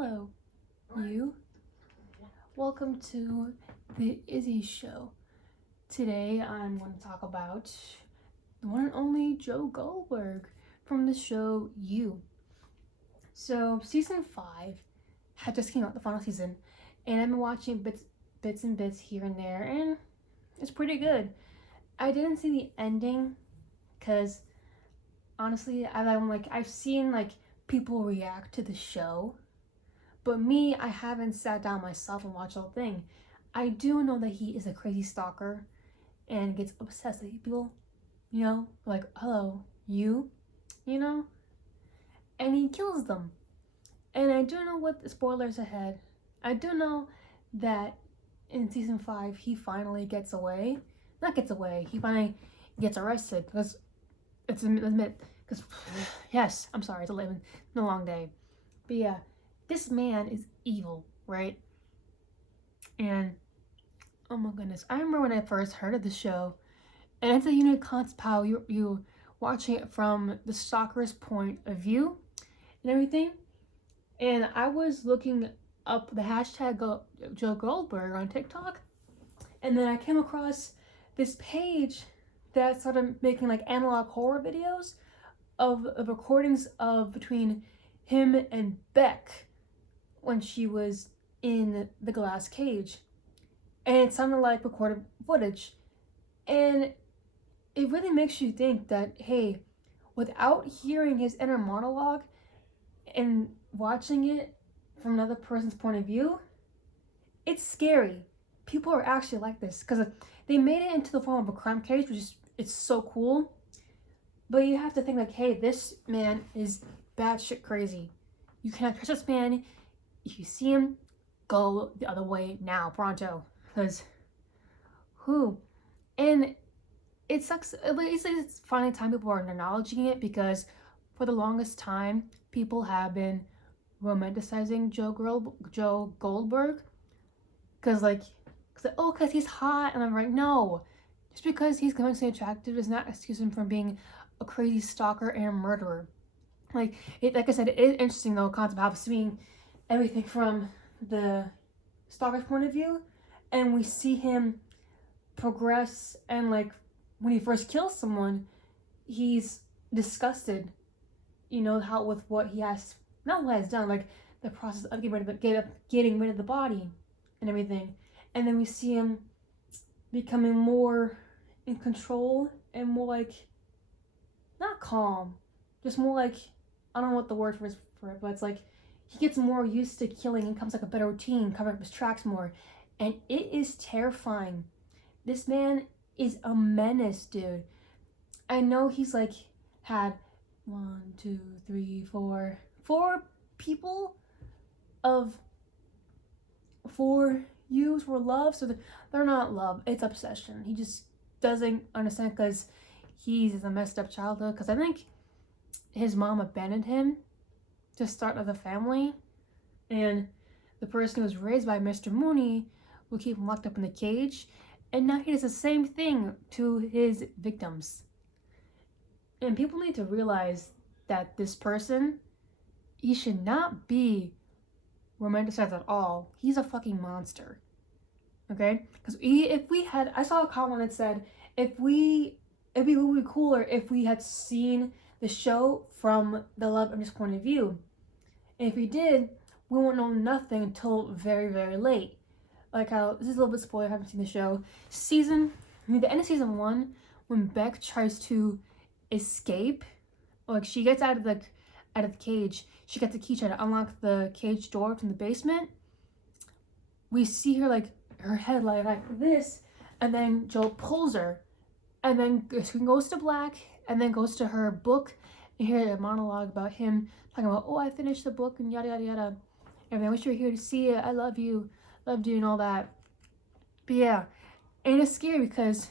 Hello, you. Welcome to the Izzy Show. Today I'm going to talk about the one and only Joe Goldberg from the show You. So season 5 had just came out, the final season, and I've been watching bits and bits here and there, and it's pretty good. I didn't see the ending because honestly, I've seen people react to the show. But me, I haven't sat down myself and watched the whole thing. I do know that he is a crazy stalker and gets obsessed with people, like, hello, you, and he kills them. And I do know what the spoilers ahead. I do know that in season 5, he finally gets away. Not gets away, he finally gets arrested because it's a myth. Because, yes, I'm sorry, it's a long day. But yeah. This man is evil, right? And oh my goodness, I remember when I first heard of the show, and it's a unique concept how you watching it from the stalker's point of view and everything. And I was looking up the hashtag Joe Goldberg on TikTok, and then I came across this page that started making analog horror videos of recordings of between him and Beck when she was in the glass cage, and it sounded like recorded footage, and it really makes you think that, hey, without hearing his inner monologue and watching it from another person's point of view, it's scary. People are actually like this because they made it into the form of a crime cage, which is it's so cool, but you have to think hey, this man is batshit crazy. You cannot trust this man. If you see him, go the other way now, pronto. Because, and it sucks. At least it's finally time people are acknowledging it, because for the longest time, people have been romanticizing Joe Goldberg. Because he's hot. And I'm like, no. Just because he's conventionally attractive does not excuse him from being a crazy stalker and a murderer. Like I said, it is interesting though, concept of seeing everything from the stalker's point of view, and we see him progress, and when he first kills someone, he's disgusted, how with what he has, not what has done, the process of getting rid of the body and everything. And then we see him becoming more in control and more not calm, just more I don't know what the word for it, but it's he gets more used to killing and comes a better routine, covering up his tracks more. And it is terrifying. This man is a menace, dude. I know he's had 1, 2, 3, 4 people of 4 use were love. So they're not love, it's obsession. He just doesn't understand because he's a messed up childhood. Because I think his mom abandoned him to start with a family, and the person who was raised by Mr. Mooney will keep him locked up in the cage, and now he does the same thing to his victims. And people need to realize that this person, he should not be romanticized at all. He's a fucking monster. Okay? Because I saw a comment that said, it'd be cooler if we had seen the show from the love interest point of view. And if we did, we won't know nothing until very, very late. Like how, this is a little bit spoiler, I haven't seen the show. The end of season 1, when Beck tries to escape, she gets out of the cage, she gets the key, trying to unlock the cage door from the basement. We see her her head like this, and then Joe pulls her, and then she goes to black, and then goes to her book, and hear a monologue about him talking about, I finished the book and yada yada yada, and I wish you were here to see it, I loved you and all that. But yeah, and it's scary because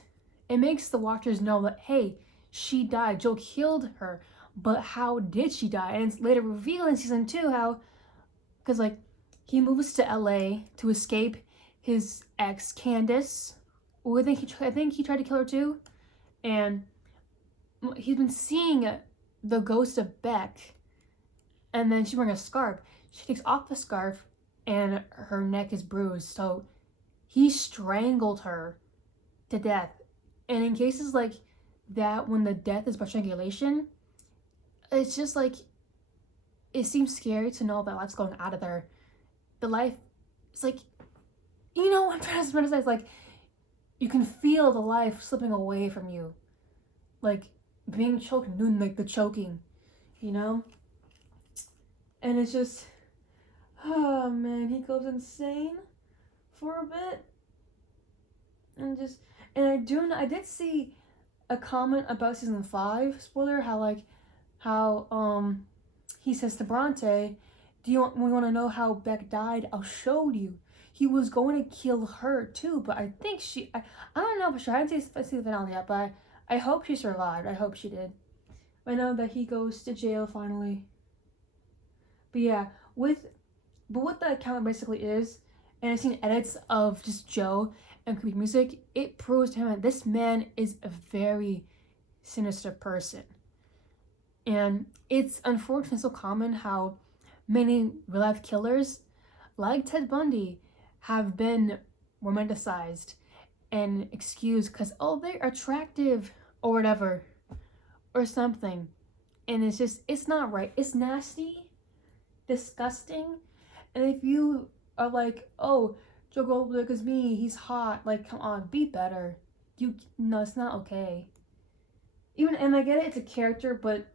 it makes the watchers know that, hey, she died, Joe killed her, but how did she die? And it's later revealed in season 2 how, because he moves to LA to escape his ex Candace, I think he tried to kill her too, and he's been seeing the ghost of Beck, and then she's wearing a scarf. she takes off the scarf and her neck is bruised. So he strangled her to death. And in cases like that, when the death is by strangulation, it's just like, it seems scary to know that life's going out of there. The life, it's like, you know, I'm trying to say, it's like, you can feel the life slipping away from you. Like, being choked, doing like the choking, you know? And it's just, oh man, he goes insane for a bit. And I did see a comment about season 5, spoiler, how he says to Bronte, we want to know how Beck died? I'll show you. He was going to kill her too, but I think I don't know for sure. I didn't see the finale yet, but I hope she survived. I hope she did. I know that he goes to jail finally. But yeah, what the account basically is, and I've seen edits of just Joe and creepy music, it proves to him that this man is a very sinister person. And it's unfortunately so common how many real life killers, like Ted Bundy, have been romanticized and excused because, oh, they're attractive or whatever, or something. And it's not right. It's nasty, disgusting. And if you are like, oh, Joe Goldberg is me, he's hot, like, come on, be better. No, it's not okay. And I get it, it's a character, but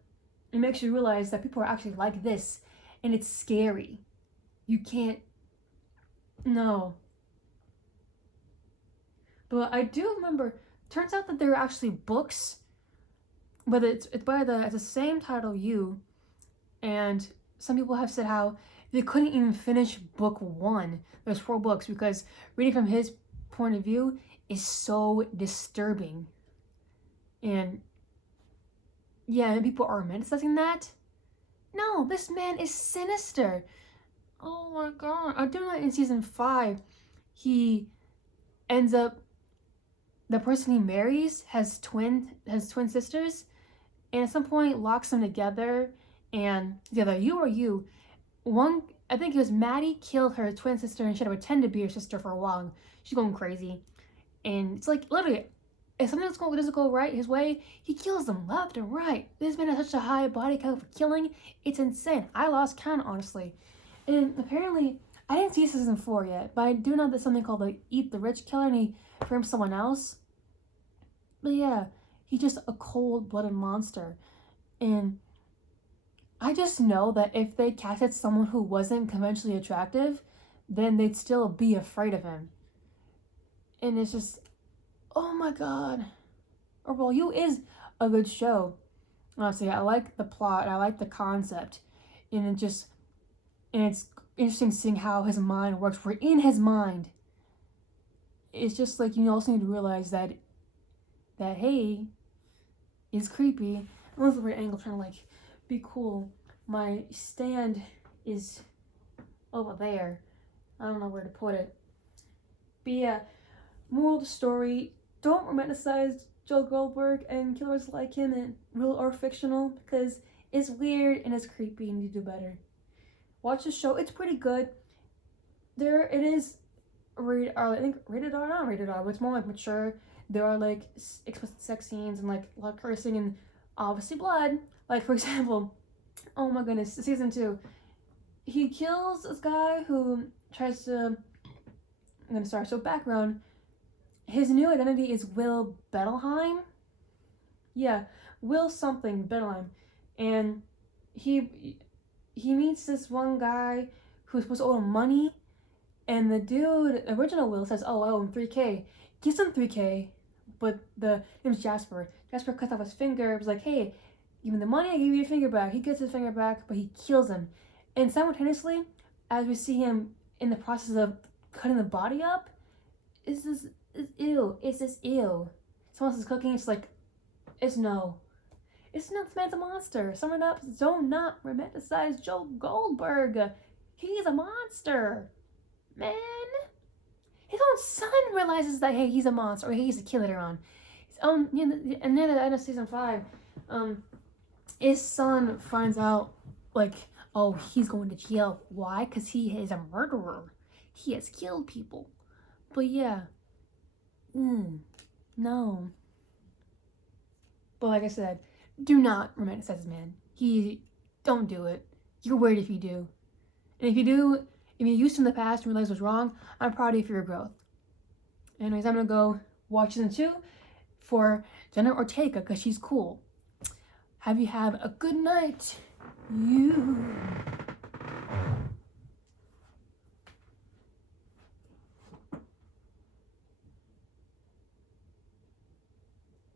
it makes you realize that people are actually like this, and it's scary. You can't, no. But I do remember, turns out that there are actually books, but it's by the same title, You, and some people have said how they couldn't even finish book 1. There's 4 books because reading from his point of view is so disturbing. And yeah, and people are romanticizing that. No, this man is sinister. Oh my god. I do know in season 5, he ends up, the person he marries has twin sisters, and at some point locks them together, and the other, you, one, I think it was Maddie, killed her twin sister and she had to pretend to be her sister for a while. She's going crazy. And it's like, literally, if something doesn't go right his way, he kills them left and right. This man has such a high body count for killing. It's insane. I lost count, honestly. And apparently, I didn't see season 4 yet, but I do know there's something called the Eat the Rich Killer, and he frames someone else. But yeah, he's just a cold-blooded monster. And I just know that if they casted someone who wasn't conventionally attractive, then they'd still be afraid of him. And it's just, oh my god. Overall, You is a good show. Honestly, I like the plot, I like the concept. And it's interesting seeing how his mind works. We're in his mind. It's just like, you also need to realize that hey, is creepy. I was the right angle trying to like be cool. My stand is over there. I don't know where to put it. But yeah, moral of the story, don't romanticize Joe Goldberg and killers like him, and real or fictional, because it's weird and it's creepy and you do better. Watch the show, it's pretty good. It is rated R, I think rated R, not rated R, but it's more like mature. There are like explicit sex scenes and like a lot of cursing and obviously blood. Like, for example, oh my goodness, season 2, he kills this guy who tries to, I'm gonna start, so background, his new identity is Will Bettelheim. Yeah, Will something, Bettelheim. And he meets this one guy who's supposed to owe him money, and the dude, original Will, says, oh, I owe him 3K. Gives him 3K, but the name's Jasper. Jasper cuts off his finger, was like, hey, give me the money, I give you your finger back. He gets his finger back, but he kills him. And simultaneously, as we see him in the process of cutting the body up, it's ew. It's just ew. Someone else is cooking, it's like, it's no. It's not, this man's a monster. Sum it up, do not romanticize Joe Goldberg. He's a monster. Man. His own son realizes that, hey, he's a monster, or hey, he's a killer later on. And then at the end of season 5, his son finds out, like, oh, he's going to jail. Why? Because he is a murderer. He has killed people. But yeah, no. But like I said, do not romanticize this man. Don't do it. You're weird if you do. And if you do, if you used to in the past and realize it was wrong, I'm proud of you for your growth. Anyways, I'm gonna go watch season 2 for Jenna Ortega because she's cool. Have a good night. You.